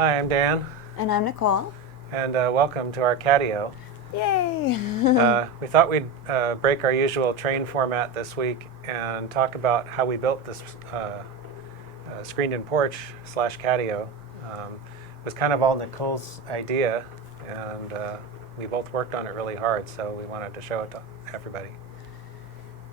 Hi, I'm Dan, And I'm Nicole. and welcome to our Catio. Yay! We thought we'd break our usual train format this week and talk about how we built this screened-in porch slash catio. It was kind of all Nicole's idea, and we both worked on it really hard, so we wanted to show it to everybody.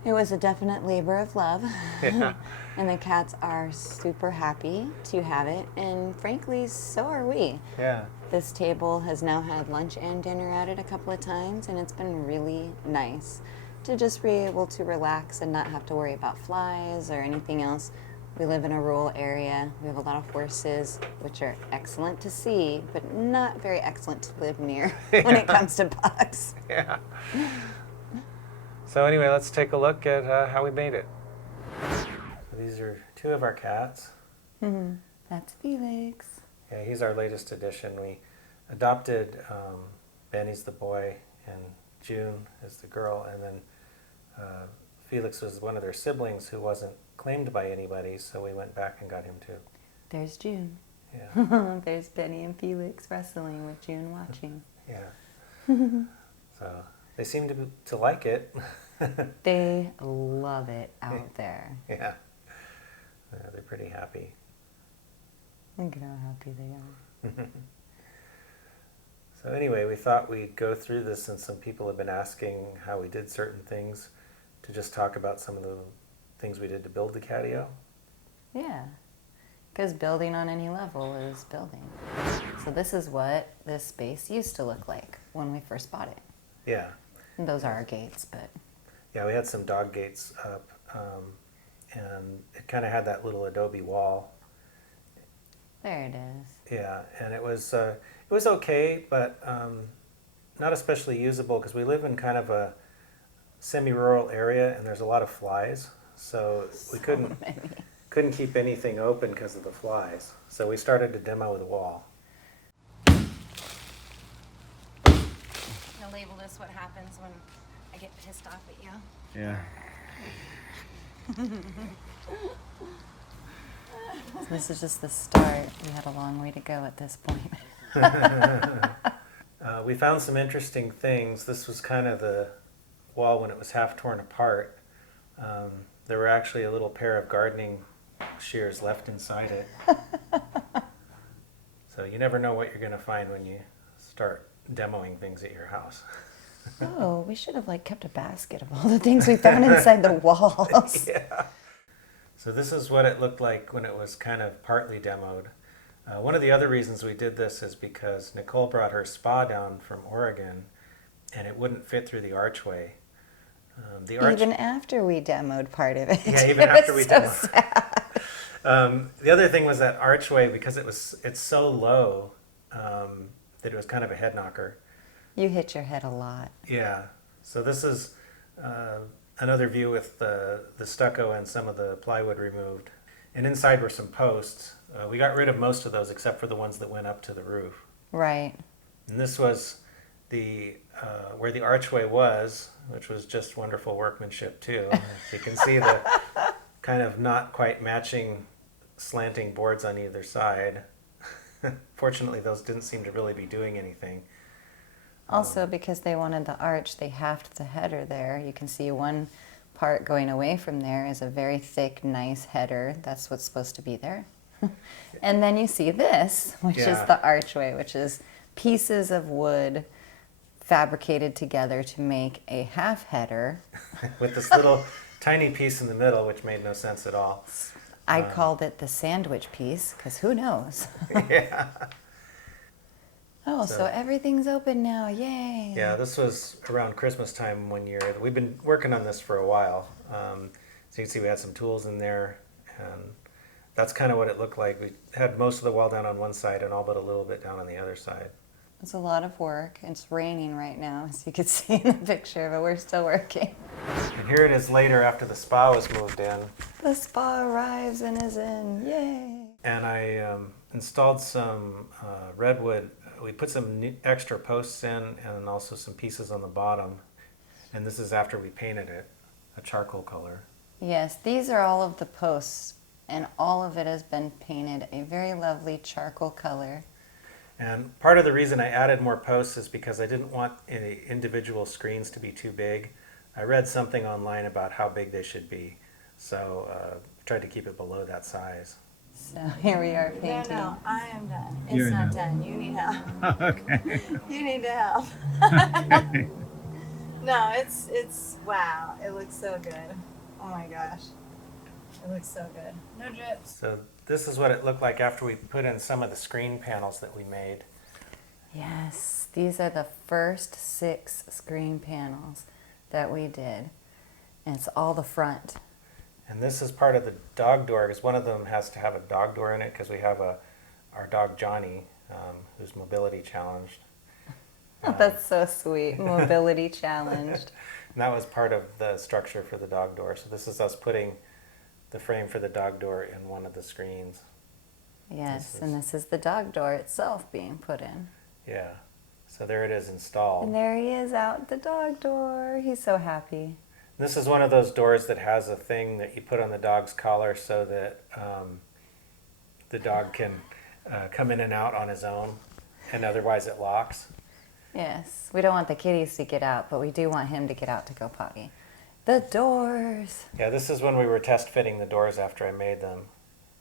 It was a definite labor of love. Yeah. And the cats are super happy to have it, and frankly, so are we. Yeah. This table has now had lunch and dinner at it a couple of times, and it's been really nice to just be able to relax and not have to worry about flies or anything else. We live in a rural area. We have a lot of horses, which are excellent to see, but not very excellent to live near when it comes to bugs. Yeah. So anyway, let's take a look at how we made it. So these are two of our cats. That's Felix. Yeah, he's our latest addition. We adopted Benny's the boy, and June is the girl, and then Felix was one of their siblings who wasn't claimed by anybody, so we went back and got him too. There's June. Yeah. There's Benny and Felix wrestling with June watching. Yeah. So they seem to like it. They love it out there. Yeah. Yeah, they're pretty happy. Look at how happy they are. So anyway, we thought we'd go through this, since some people have been asking how we did certain things, to just talk about some of the things we did to build the catio. Yeah, because building on any level is building. So this is what this space used to look like when we first bought it. Yeah. And those are our gates, but... Yeah, we had some dog gates up, and it kind of had that little adobe wall. There it is. Yeah, and it was okay, but not especially usable, because we live in kind of a semi-rural area, and there's a lot of flies, so we couldn't keep anything open because of the flies. So we started to demo the wall. I'm gonna label this what happens when I get pissed off at you. Yeah. This is just the start. We had a long way to go at this point. We found some interesting things. This was kind of the wall when it was half torn apart. There were actually a little pair of gardening shears left inside it. So you never know what you're going to find when you start demoing things at your house. Oh, we should have kept a basket of all the things we found inside the walls. Yeah. So this is what it looked like when it was kind of partly demoed. One of the other reasons we did this is because Nicole brought her spa down from Oregon, and it wouldn't fit through the archway. Even after we demoed part of it. Yeah, even after we so demoed. Sad. The other thing was that archway, because it's so low that it was kind of a head knocker. You hit your head a lot. Yeah. So this is another view with the stucco and some of the plywood removed. And inside were some posts. We got rid of most of those except for the ones that went up to the roof. Right. And this was the where the archway was, which was just wonderful workmanship too. You can see the kind of not quite matching slanting boards on either side. Fortunately, those didn't seem to really be doing anything. Also, because they wanted the arch, they halved the header there. You can see one part going away from there is a very thick, nice header. That's what's supposed to be there. And then you see this, which is the archway, which is pieces of wood fabricated together to make a half header. With this little tiny piece in the middle, which made no sense at all. I called it the sandwich piece, because who knows? Yeah. Oh, so everything's open now, yay! Yeah, this was around Christmas time one year. We've been working on this for a while. So you can see we had some tools in there, and that's kind of what it looked like. We had most of the wall down on one side and all but a little bit down on the other side. It's a lot of work. It's raining right now, as you can see in the picture, but we're still working. And here it is later after the spa was moved in. The spa arrives and is in, yay! And I installed some redwood. We put some extra posts in and also some pieces on the bottom. And this is after we painted it, a charcoal color. Yes, these are all of the posts, and all of it has been painted a very lovely charcoal color. And part of the reason I added more posts is because I didn't want any individual screens to be too big. I read something online about how big they should be, so tried to keep it below that size. So here we are painting. No, I am done. It's You're not done. done. You need help. Okay. You need to help. No, it's wow. It looks so good. Oh my gosh. It looks so good. No drips. So this is what it looked like after we put in some of the screen panels that we made. Yes, these are the first 6 screen panels that we did. And it's all the front. And this is part of the dog door, because one of them has to have a dog door in it, because we have our dog Johnny, who's mobility challenged. That's so sweet. Mobility challenged. And that was part of the structure for the dog door. So this is us putting the frame for the dog door in one of the screens. Yes, and this is the dog door itself being put in. Yeah. So there it is installed. And there he is out the dog door. He's so happy. This is one of those doors that has a thing that you put on the dog's collar so that the dog can come in and out on his own, and otherwise it locks. Yes, we don't want the kitties to get out, but we do want him to get out to go potty. The doors. Yeah, this is when we were test fitting the doors after I made them.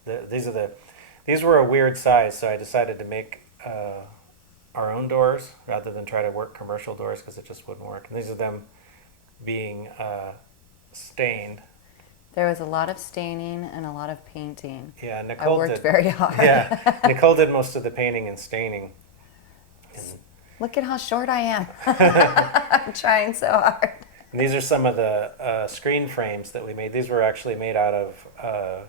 These were a weird size, so I decided to make our own doors rather than try to work commercial doors because it just wouldn't work. And these are them being stained. There was a lot of staining and a lot of painting. Yeah, I Nicole worked did. very hard. Yeah, Nicole did most of the painting and staining. Look at how short I am. I'm trying so hard. And these are some of the screen frames that we made. These were actually made out of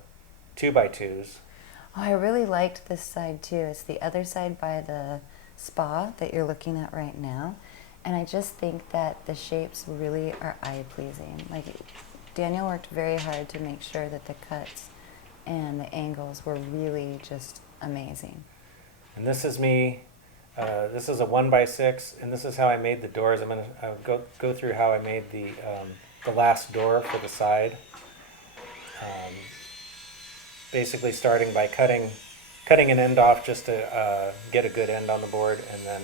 2x2s. Oh, I really liked this side too. It's the other side by the spa that you're looking at right now. And I just think that the shapes really are eye-pleasing. Like, Daniel worked very hard to make sure that the cuts and the angles were really just amazing. And this is me. This is a 1x6, and this is how I made the doors. I'm gonna go through how I made the last door for the side. Basically, starting by cutting an end off just to get a good end on the board, and then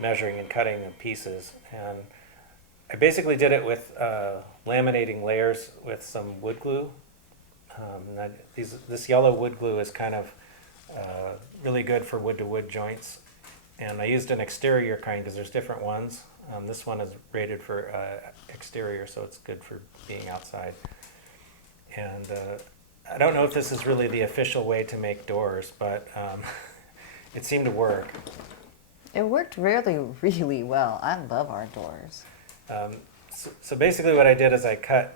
measuring and cutting the pieces. And I basically did it with laminating layers with some wood glue. This yellow wood glue is kind of really good for wood-to-wood joints. And I used an exterior kind because there's different ones. This one is rated for exterior, so it's good for being outside. And I don't know if this is really the official way to make doors, but it seemed to work. It worked really, really well. I love our doors. So basically what I did is I cut,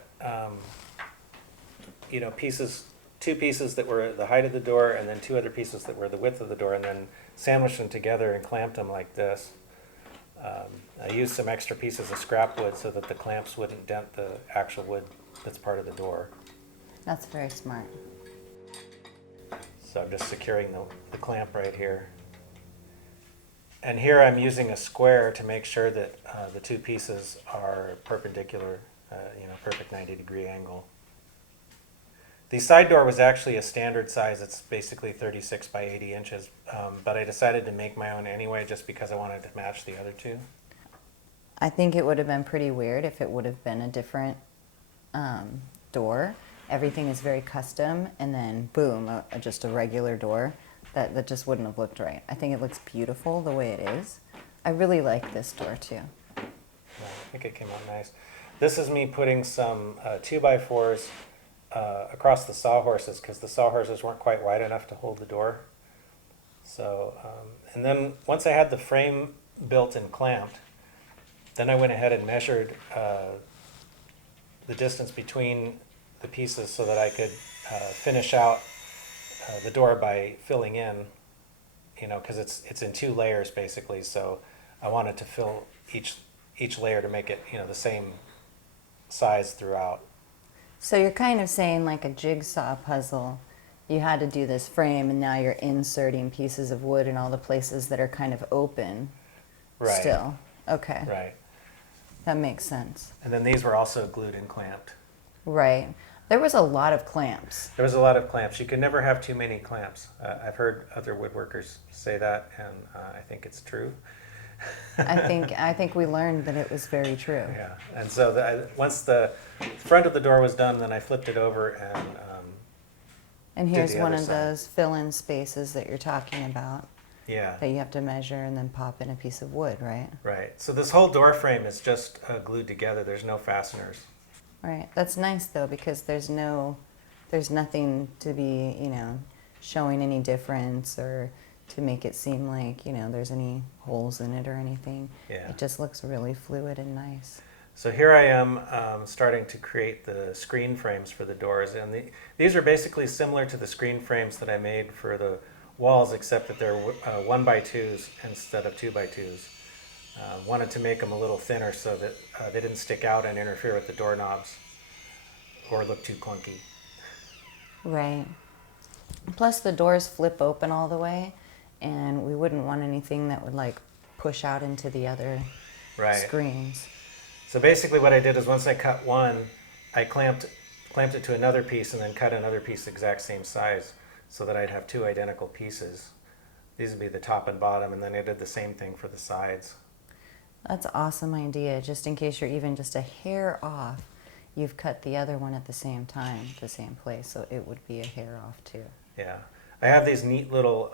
two pieces that were the height of the door and then 2 other pieces that were the width of the door, and then sandwiched them together and clamped them like this. I used some extra pieces of scrap wood so that the clamps wouldn't dent the actual wood that's part of the door. That's very smart. So I'm just securing the clamp right here. And here I'm using a square to make sure that the 2 pieces are perpendicular, perfect 90-degree angle. The side door was actually a standard size. It's basically 36 by 80 inches, but I decided to make my own anyway just because I wanted to match the other 2. I think it would have been pretty weird if it would have been a different door. Everything is very custom, and then boom, just a regular door. That just wouldn't have looked right. I think it looks beautiful the way it is. I really like this door too. Yeah, I think it came out nice. This is me putting some 2x4s across the sawhorses because the sawhorses weren't quite wide enough to hold the door. So, and then once I had the frame built and clamped, then I went ahead and measured the distance between the pieces so that I could finish out the door by filling in, because it's in 2 layers basically. So I wanted to fill each layer to make it, the same size throughout. So you're kind of saying like a jigsaw puzzle. You had to do this frame, and now you're inserting pieces of wood in all the places that are kind of open. Right. Still. Okay. Right. That makes sense. And then these were also glued and clamped. Right. There was a lot of clamps. There was a lot of clamps. You can never have too many clamps. I've heard other woodworkers say that, and I think it's true. I think we learned that it was very true. Yeah, and so once the front of the door was done, then I flipped it over And did here's the one other of side. those fill-in spaces that you're talking about yeah, that you have to measure and then pop in a piece of wood, right? right. So this whole door frame is just glued together. There's no fasteners. Right. That's nice though because there's nothing to be, showing any difference or to make it seem like, there's any holes in it or anything. Yeah. It just looks really fluid and nice. So here I am starting to create the screen frames for the doors, and these are basically similar to the screen frames that I made for the walls, except that they're 1x2s instead of 2x2s. Wanted to make them a little thinner so that they didn't stick out and interfere with the doorknobs or look too clunky. Right. Plus the doors flip open all the way and we wouldn't want anything that would like push out into the other Right. screens. So basically what I did is once I cut one, I clamped it to another piece and then cut another piece the exact same size so that I'd have two identical pieces. These would be the top and bottom, and then I did the same thing for the sides. That's an awesome idea. Just in case you're even just a hair off, you've cut the other one at the same time, the same place, so it would be a hair off too. Yeah. I have these neat little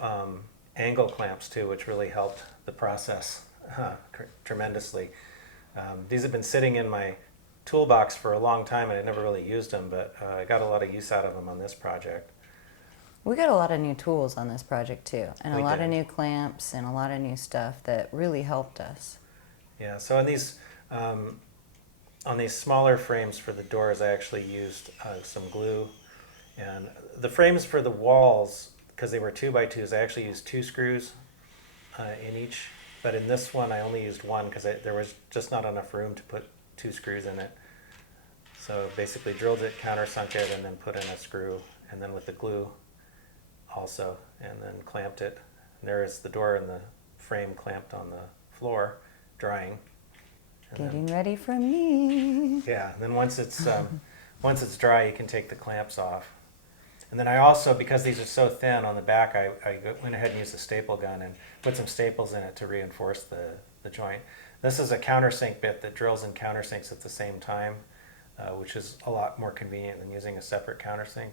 angle clamps too, which really helped the process tremendously. These have been sitting in my toolbox for a long time and I never really used them, but I got a lot of use out of them on this project. We got a lot of new tools on this project too, and We a lot did. of new clamps and a lot of new stuff that really helped us. Yeah, so on these smaller frames for the doors, I actually used some glue. And the frames for the walls, because they were 2x2s, I actually used 2 screws in each. But in this one, I only used one because there was just not enough room to put 2 screws in it. So basically drilled it, countersunk it, and then put in a screw. And then with the glue also, and then clamped it. And there is the door and the frame clamped on the floor, drying. And Getting ready for me. yeah, and then once it's dry, you can take the clamps off. And then I also, because these are so thin on the back, I went ahead and used a staple gun and put some staples in it to reinforce the joint. This is a countersink bit that drills and countersinks at the same time, which is a lot more convenient than using a separate countersink.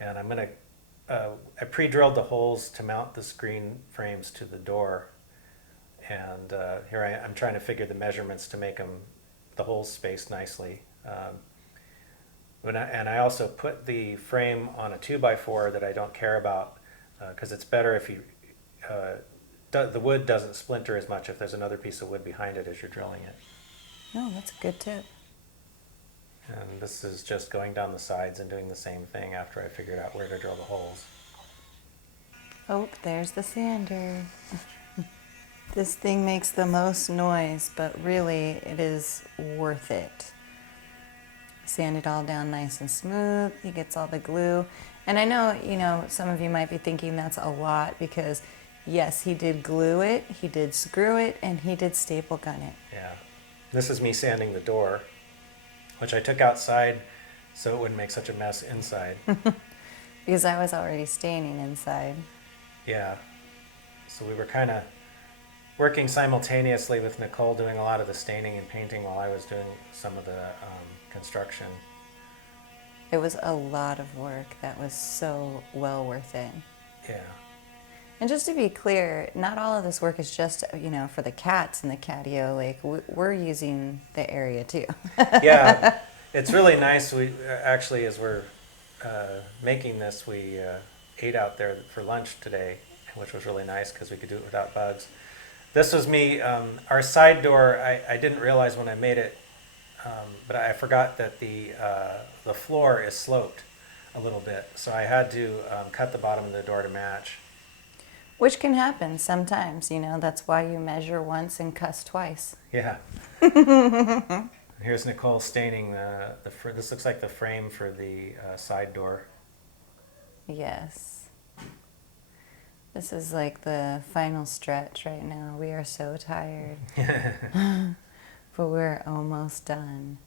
And I pre-drilled the holes to mount the screen frames to the door. And here I'm trying to figure the measurements to make the holes spaced nicely. And I also put the frame on a 2x4 that I don't care about because it's better if the wood doesn't splinter as much if there's another piece of wood behind it as you're drilling it. Oh, that's a good tip. And this is just going down the sides and doing the same thing after I figured out where to drill the holes. Oh, there's the sander. This thing makes the most noise, but really it is worth it. Sand it all down nice and smooth. He gets all the glue. And I know, some of you might be thinking that's a lot because yes, he did glue it, he did screw it, and he did staple gun it. Yeah. This is me sanding the door, which I took outside so it wouldn't make such a mess inside. Because I was already staining inside. Yeah. So we were kind of working simultaneously with Nicole doing a lot of the staining and painting while I was doing some of the construction. It was a lot of work that was so well worth it. Yeah. And just to be clear, not all of this work is just, for the cats in the Catio. Like, we're using the area too. Yeah, it's really nice. We actually, as we're making this, we ate out there for lunch today, which was really nice because we could do it without bugs. This was me, our side door, I didn't realize when I made it, but I forgot that the floor is sloped a little bit. So I had to cut the bottom of the door to match. Which can happen sometimes, that's why you measure once and cuss twice. Yeah. Here's Nicole staining this looks like the frame for the side door. Yes. This is like the final stretch right now. We are so tired. But we're almost done.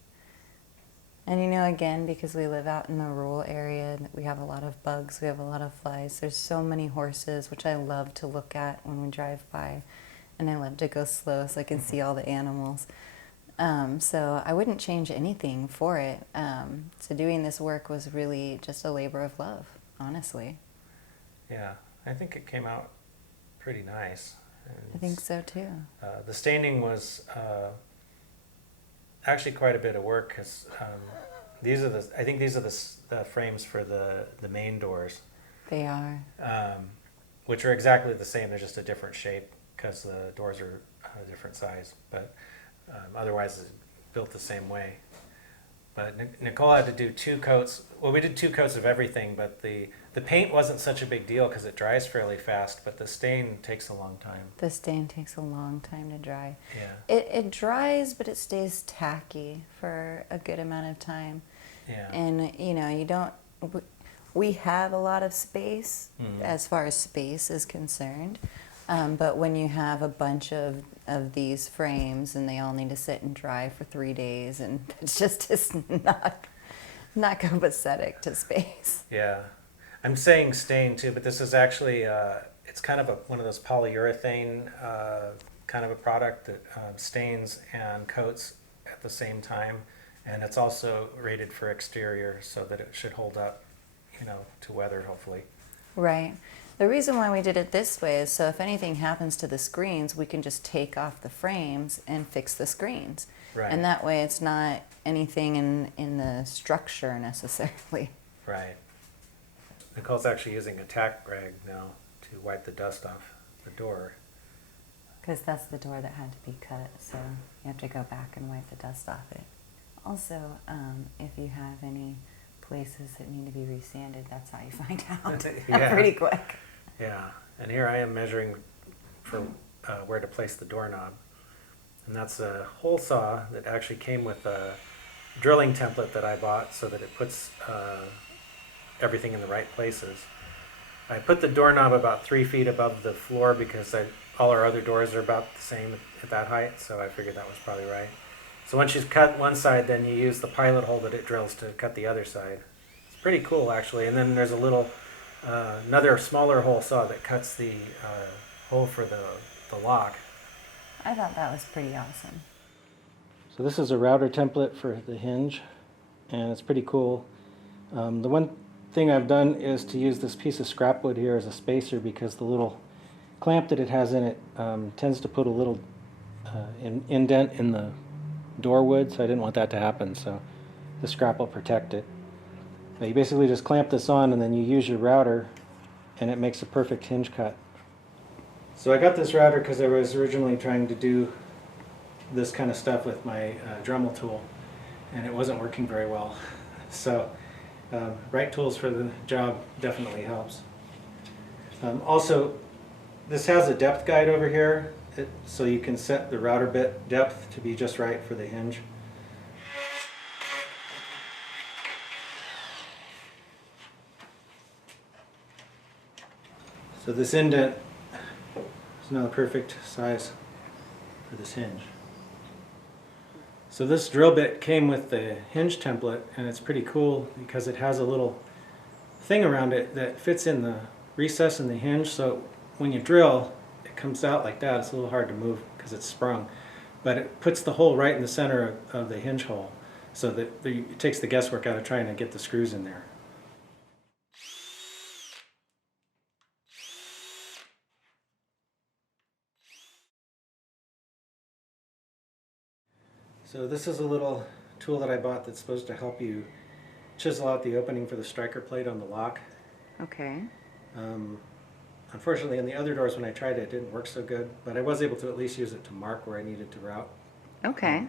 And you know, again, because we live out in the rural area, we have a lot of bugs, we have a lot of flies. There's so many horses, which I love to look at when we drive by. And I love to go slow so I can see all the animals. So I wouldn't change anything for it. So doing this work was really just a labor of love, honestly. Yeah, I think it came out pretty nice. I think so too. The staining was actually quite a bit of work because I think these are the frames for the main doors. They are. Which are exactly the same. They're just a different shape because the doors are a different size. But otherwise, it's built the same way. But Nichole had to do 2 coats. Well, we did 2 coats of everything, but the paint wasn't such a big deal because it dries fairly fast, but the stain takes a long time. The stain takes a long time to dry. Yeah. It dries, but it stays tacky for a good amount of time. Yeah. And, you know, you don't... We have a lot of space as far as space is concerned. But when you have a bunch of these frames and they all need to sit and dry for 3 days, and it's just not copacetic to space. Yeah. I'm saying stain too, but this is actually, it's kind of one of those polyurethane kind of a product that stains and coats at the same time. And it's also rated for exterior so that it should hold up, you know, to weather, hopefully. Right. The reason why we did it this way is so if anything happens to the screens, we can just take off the frames and fix the screens. Right. And that way it's not anything in the structure necessarily. Right. Nichole's actually using a tack rag now to wipe the dust off the door. Because that's the door that had to be cut, so you have to go back and wipe the dust off it. Also, if you have any places that need to be resanded, that's how you find out. Yeah. Pretty quick. Yeah, and here I am measuring for where to place the doorknob. And that's a hole saw that actually came with a drilling template that I bought so that it puts everything in the right places. I put the doorknob about 3 feet above the floor because all our other doors are about the same at that height, so I figured that was probably right. So once you cut one side, then you use the pilot hole that it drills to cut the other side. It's pretty cool, actually. And then there's a little, another smaller hole saw that cuts the hole for the lock. I thought that was pretty awesome. So this is a router template for the hinge, and it's pretty cool. The one thing I've done is to use this piece of scrap wood here as a spacer because the little clamp that it has in it tends to put a little indent in the door wood, so I didn't want that to happen, so the scrap will protect it. Now you basically just clamp this on and then you use your router and it makes a perfect hinge cut. So I got this router because I was originally trying to do this kind of stuff with my Dremel tool and it wasn't working very well. So right tools for the job definitely helps. Also, this has a depth guide over here, so you can set the router bit depth to be just right for the hinge. So this indent is now the perfect size for this hinge. So this drill bit came with the hinge template, and it's pretty cool because it has a little thing around it that fits in the recess in the hinge, so when you drill, it comes out like that. It's a little hard to move because it's sprung, but it puts the hole right in the center of the hinge hole, so that it takes the guesswork out of trying to get the screws in there. So this is a little tool that I bought that's supposed to help you chisel out the opening for the striker plate on the lock. Okay. Unfortunately, on the other doors when I tried it, it didn't work so good, but I was able to at least use it to mark where I needed to route. Okay.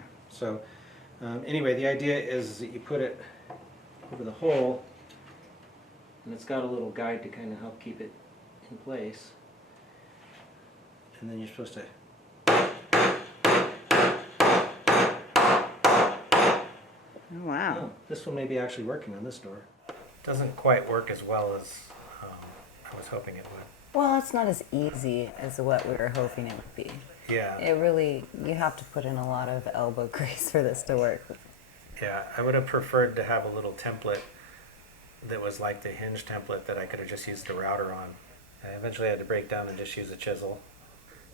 Anyway, the idea is that you put it over the hole, and it's got a little guide to kind of help keep it in place. And then you're supposed to Oh, wow. Oh, this one may be actually working on this door. Doesn't quite work as well as I was hoping it would. Well, it's not as easy as what we were hoping it would be. Yeah. It really, you have to put in a lot of elbow grease for this to work. Yeah, I would have preferred to have a little template that was like the hinge template that I could have just used the router on. I eventually had to break down and just use a chisel.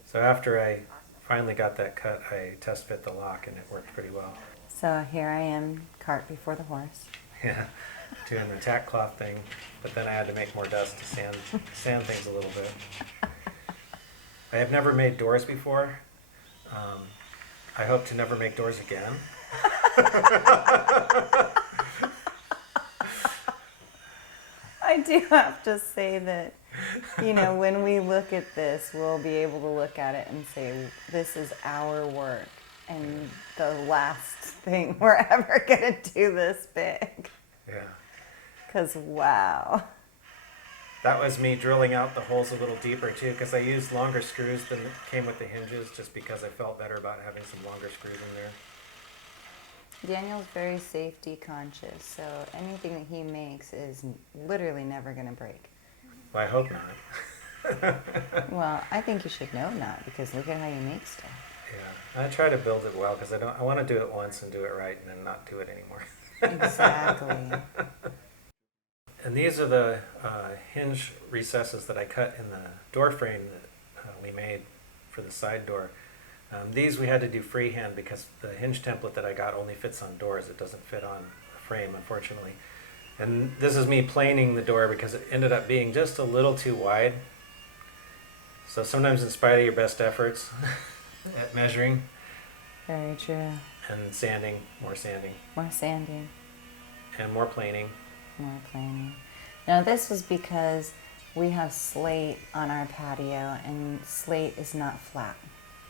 So after I finally got that cut, I test fit the lock and it worked pretty well. So here I am, cart before the horse. Yeah, doing the tack cloth thing, but then I had to make more dust to sand things a little bit. I have never made doors before. I hope to never make doors again. I do have to say that, you know, when we look at this, we'll be able to look at it and say, this is our work and the last thing we're ever going to do this big. Yeah. Because, wow. That was me drilling out the holes a little deeper too, because I used longer screws than came with the hinges, just because I felt better about having some longer screws in there. Daniel's very safety conscious, so anything that he makes is literally never going to break. Well, I hope not. Well, I think you should know not, because look at how you make stuff. Yeah, I try to build it well because I want to do it once and do it right, and then not do it anymore. Exactly. And these are the hinge recesses that I cut in the door frame that we made for the side door. These we had to do freehand because the hinge template that I got only fits on doors. It doesn't fit on a frame, unfortunately. And this is me planing the door because it ended up being just a little too wide. So sometimes in spite of your best efforts at measuring Very true. and sanding, more sanding, More sanding, and more planing. more planing. Now this was because we have slate on our patio, and slate is not flat,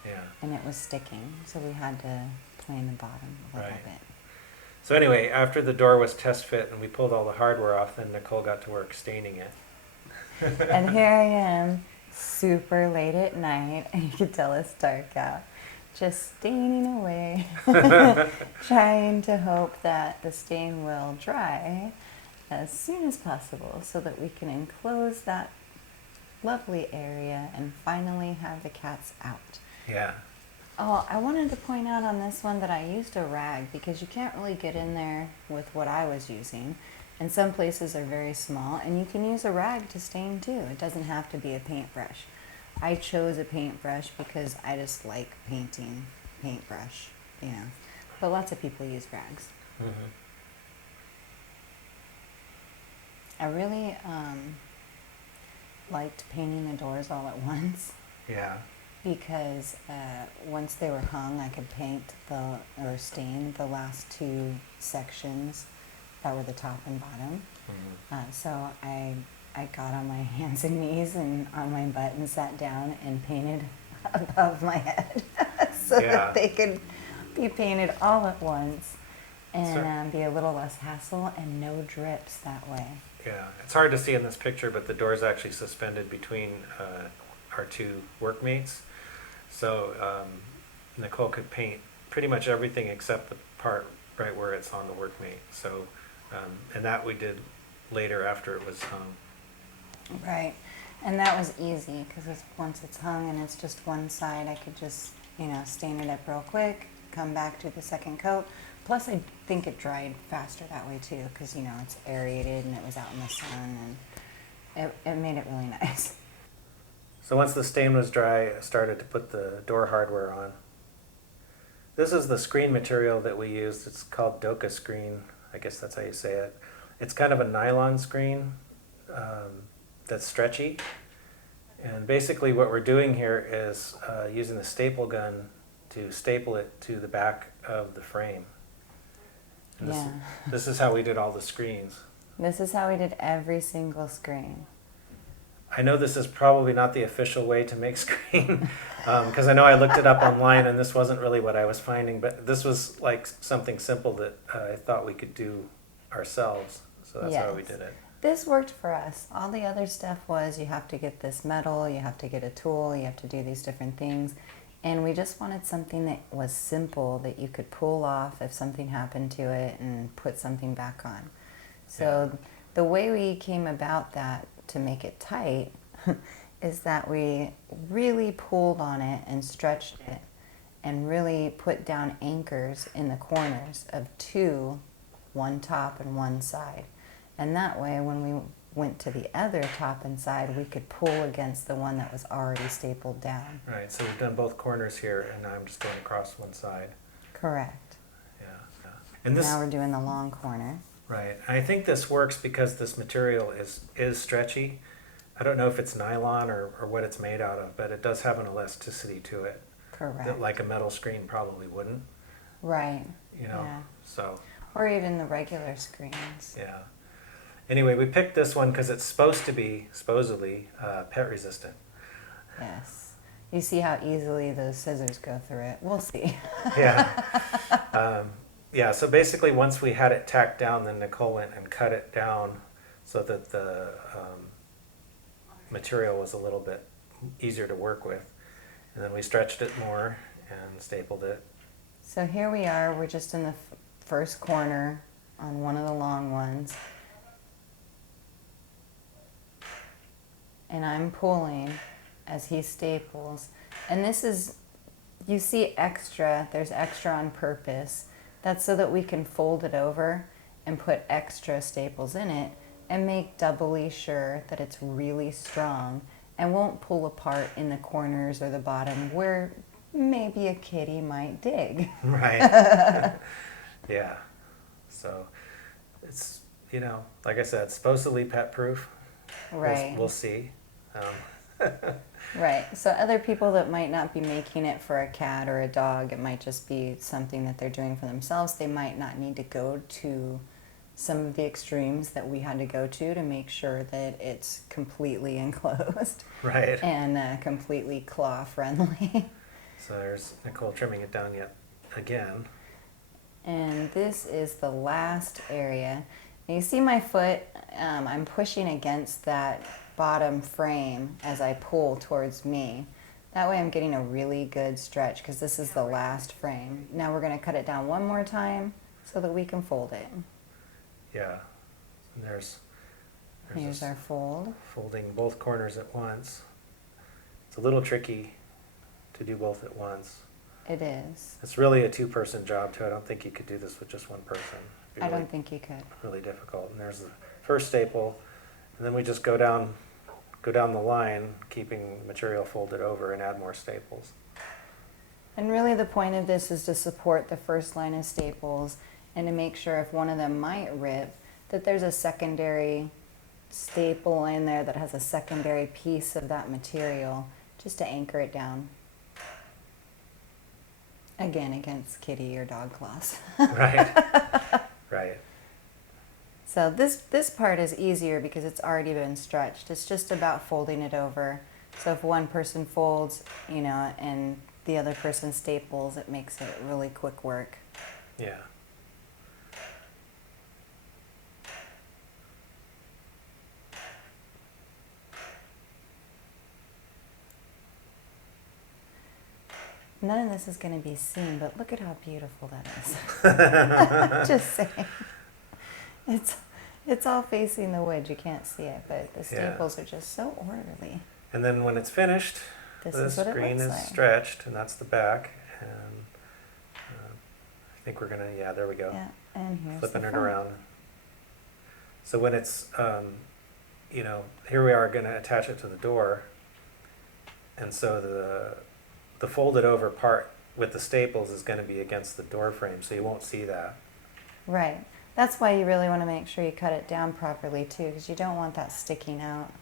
Yeah. and it was sticking, so we had to plane the bottom a little Right. bit. So anyway, after the door was test fit and we pulled all the hardware off, then Nicole got to work staining it. And here I am, super late at night, and you can tell it's dark out, just staining away, trying to hope that the stain will dry as soon as possible so that we can enclose that lovely area and finally have the cats out. Yeah. Oh, I wanted to point out on this one that I used a rag because you can't really get in there with what I was using. And some places are very small, and you can use a rag to stain too. It doesn't have to be a paintbrush. I chose a paintbrush because I just like painting paintbrush, you know. But lots of people use rags. Mm-hmm. I really liked painting the doors all at once. Yeah. Because once they were hung, I could paint or stain the last two sections that were the top and bottom. Mm-hmm. So I got on my hands and knees and on my butt and sat down and painted above my head so that they could be painted all at once and be a little less hassle and no drips that way. Yeah. It's hard to see in this picture, but the door's actually suspended between our two workmates. So Nicole could paint pretty much everything except the part right where it's on the workmate. So, and that we did later after it was hung. Right, and that was easy because once it's hung and it's just one side, I could just, you know, stain it up real quick, come back to the second coat. Plus, I think it dried faster that way too because, you know, it's aerated and it was out in the sun, and it made it really nice. So once the stain was dry, I started to put the door hardware on. This is the screen material that we used. It's called Doka screen. I guess that's how you say it. It's kind of a nylon screen that's stretchy. And basically what we're doing here is using the staple gun to staple it to the back of the frame. And Yeah. This is how we did all the screens. This is how we did every single screen. I know this is probably not the official way to make screen, because I know I looked it up online and this wasn't really what I was finding, but this was like something simple that I thought we could do ourselves, so that's how we did it. This worked for us. All the other stuff was you have to get this metal, you have to get a tool, you have to do these different things, and we just wanted something that was simple that you could pull off if something happened to it and put something back on. So the way we came about that to make it tight is that we really pulled on it and stretched it and really put down anchors in the corners of two, one top and one side. And that way, when we went to the other top and side, we could pull against the one that was already stapled down. Right, so we've done both corners here, and now I'm just going across one side. Correct. Yeah. And this, Now we're doing the long corner. right, and I think this works because this material is stretchy. I don't know if it's nylon or what it's made out of, but it does have an elasticity to it Correct. that like a metal screen probably wouldn't, Right. you know, Yeah. so, Or even the regular screens. yeah. Anyway, we picked this one because it's supposed to be, supposedly, pet resistant. Yes. You see how easily those scissors go through it. We'll see. Yeah. Yeah, so basically once we had it tacked down, then Nichole went and cut it down so that the material was a little bit easier to work with. And then we stretched it more and stapled it. So here we are. We're just in the first corner on one of the long ones. And I'm pulling as he staples. And this is, you see extra, there's extra on purpose. That's so that we can fold it over and put extra staples in it and make doubly sure that it's really strong and won't pull apart in the corners or the bottom where maybe a kitty might dig. Right. Yeah. So it's, you know, like I said, supposedly pet proof. Right. We'll see. Right. So other people that might not be making it for a cat or a dog, it might just be something that they're doing for themselves. They might not need to go to some of the extremes that we had to go to make sure that it's completely enclosed Right. and completely claw friendly. So there's Nichole trimming it down yet again. And this is the last area. Now you see my foot, I'm pushing against that bottom frame as I pull towards me. That way I'm getting a really good stretch because this is the last frame. Now we're going to cut it down one more time so that we can fold it. Yeah. And there's Here's this our fold. folding both corners at once. It's a little tricky to do both at once. It is. It's really a two-person job too. I don't think you could do this with just one person. It'd be I really, don't think you could. really difficult. And there's the first staple, and then we just go down the line, keeping material folded over, and add more staples. And really the point of this is to support the first line of staples and to make sure if one of them might rip, that there's a secondary staple in there that has a secondary piece of that material just to anchor it down. Again, against kitty or dog claws. Right. Right. So this part is easier because it's already been stretched. It's just about folding it over. So if one person folds, you know, and the other person staples, it makes it really quick work. Yeah. None of this is going to be seen, but look at how beautiful that is. Just saying. It's all facing the wood. You can't see it, but the staples are just so orderly. And then when it's finished, This the is what it screen looks is like. stretched, and that's the back. And I think we're gonna, yeah, there we go. Yeah, and here's Flipping the it front. around. So when it's, you know, here we are gonna attach it to the door. And so the folded over part with the staples is gonna be against the door frame, so you won't see that. Right. That's why you really want to make sure you cut it down properly too, because you don't want that sticking out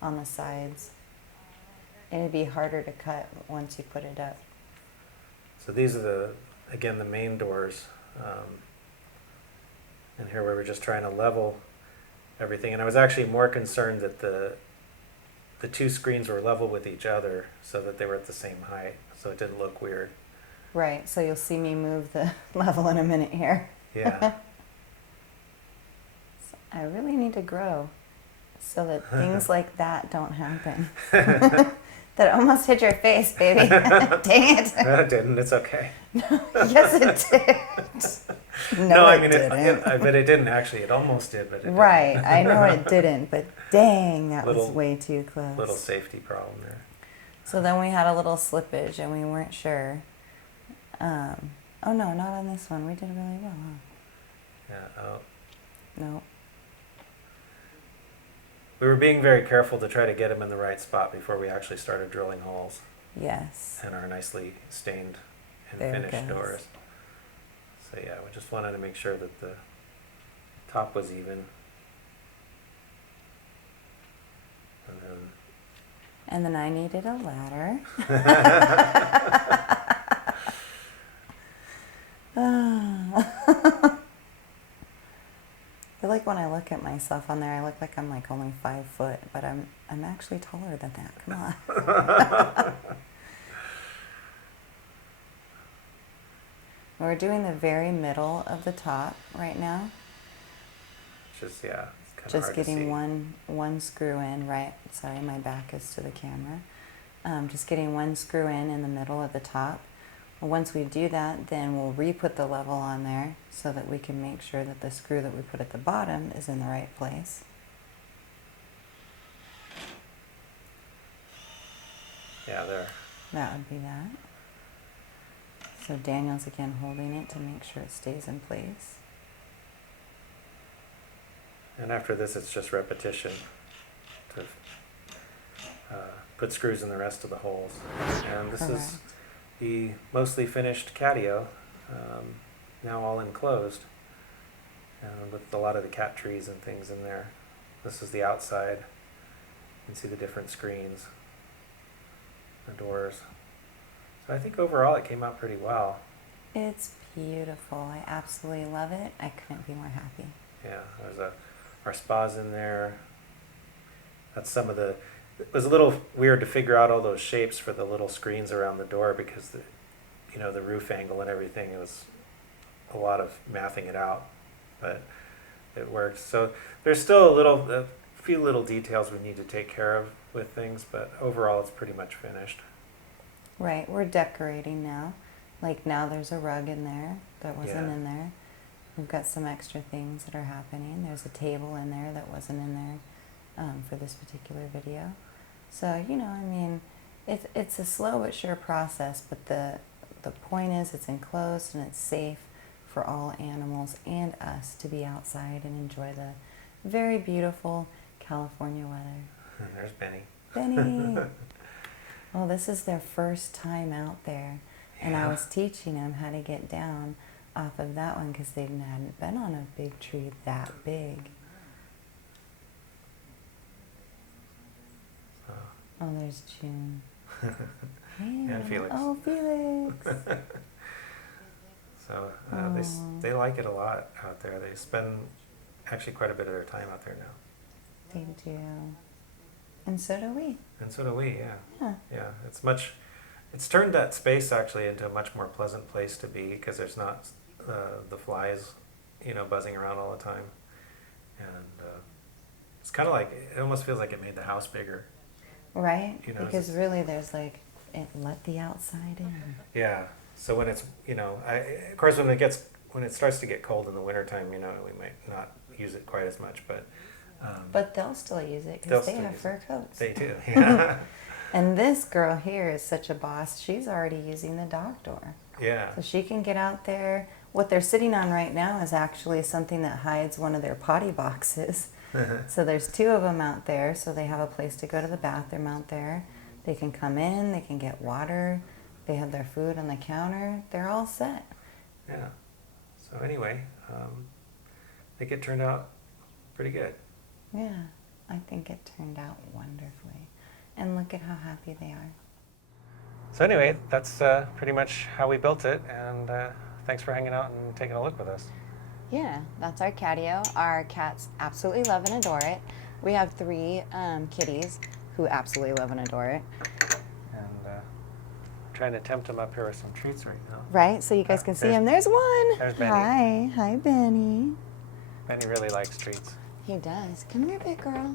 on the sides. It'd be harder to cut once you put it up. So these are again, the main doors. And here we were just trying to level everything. And I was actually more concerned that the two screens were level with each other so that they were at the same height, so it didn't look weird. Right, so you'll see me move the level in a minute here. Yeah. So I really need to grow so that things like that don't happen. That almost hit your face, baby. Dang it. No, it didn't. It's okay. Yes, it did. No, I it mean, didn't. I bet it didn't actually. It almost did, but it Right, didn't. I know it didn't, but dang, that was Little- way too close. Little safety problem there. So then we had a little slippage and we weren't sure Oh no, not on this one. We did really well, huh? Yeah. Oh. No. We were being very careful to try to get them in the right spot before we actually started drilling holes Yes. in our nicely stained and There it finished goes. doors. So yeah, we just wanted to make sure that the top was even. And then I needed a ladder. I feel like when I look at myself on there, I look like I'm like only 5 foot, but I'm actually taller than that. Come on. We're doing the very middle of the top right now. Just yeah, it's kind of Just hard getting to see. one screw in, right? Sorry, my back is to the camera. Just getting one screw in the middle of the top. Well, once we do that, then we'll re-put the level on there so that we can make sure that the screw that we put at the bottom is in the right place. Yeah, there. That would be that. So Daniel's again holding it to make sure it stays in place. And after this, it's just repetition to put screws in the rest of the holes. And this is Correct. the mostly finished Catio, now all enclosed, with a lot of the cat trees and things in there. This is the outside. You can see the different screens, the doors. So I think overall it came out pretty well. It's beautiful. I absolutely love it. I couldn't be more happy. Yeah, our spa's in there. That's some of the. It was a little weird to figure out all those shapes for the little screens around the door because the roof angle and everything. It was a lot of mathing it out, but it worked. So there's still a few little details we need to take care of with things, but overall it's pretty much finished. Right, we're decorating now. Like now there's a rug in there that wasn't Yeah. in there. We've got some extra things that are happening. There's a table in there that wasn't in there for this particular video. So, I mean, it's a slow but sure process, but the point is it's enclosed and it's safe for all animals and us to be outside and enjoy the very beautiful California weather. And there's Benny. Benny! Well, this is their first time out there, and I Yeah. was teaching them how to get down off of that one because they hadn't been on a big tree that big. Oh, there's June. And Felix. Oh, Felix. So Aw. they like it a lot out there. They spend actually quite a bit of their time out there now. They do. And so do we. And so do we, yeah. Yeah. Yeah, it's turned that space actually into a much more pleasant place to be because there's not the flies, buzzing around all the time. And it's kind of like, it almost feels like it made the house bigger. Right? It's Because just- really there's like, let the outside in. Yeah, so when it's, of course when it starts to get cold in the wintertime, we might not use it quite as much, but But they'll still use it They'll because they still have use fur coats. they do. Yeah. And this girl here is such a boss. She's already using the dog door. Yeah. So she can get out there. What they're sitting on right now is actually something that hides one of their potty boxes. So there's 2 of them out there, so they have a place to go to the bathroom out there. They can come in, they can get water, they have their food on the counter, they're all set. Yeah. So anyway, I think it turned out pretty good. Yeah, I think it turned out wonderfully. And look at how happy they are. So anyway, that's pretty much how we built it, and thanks for hanging out and taking a look with us. Yeah, that's our Catio. Our cats absolutely love and adore it. We have 3 kitties who absolutely love and adore it. And trying to tempt them up here with some treats right now. Right, so you guys can see There's- him. There's one. there's Benny. Hi Benny. Benny really likes treats. He does. Come here, big girl.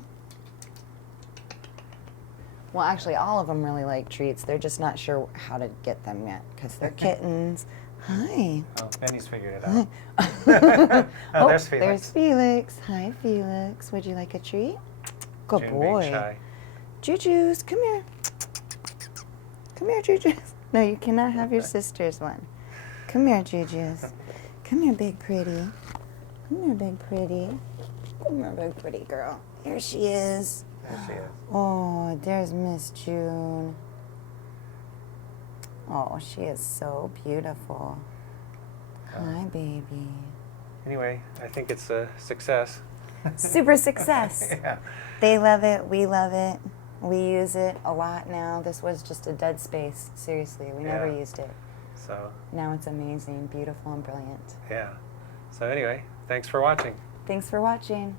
Well, actually, all of them really like treats. They're just not sure how to get them yet because they're kittens. Hi. Oh, Benny's figured it out. Oh, there's Felix. There's Felix. Hi, Felix. Would you like a treat? Good June boy. being shy. Juju's, come here. Come here, Juju's. No, you cannot have your sister's one. Come here, Juju's. Come here, big pretty. Come here, big pretty. Come here, big pretty girl. Here she is. There she is. Oh, there's Miss June. Oh, she is so beautiful. Hi, baby. Anyway, I think it's a success. Super success. Yeah. They love it. We love it. We use it a lot now. This was just a dead space. Seriously, we never Yeah. used it. So, Now it's amazing, beautiful, and brilliant. yeah. So anyway, thanks for watching. Thanks for watching.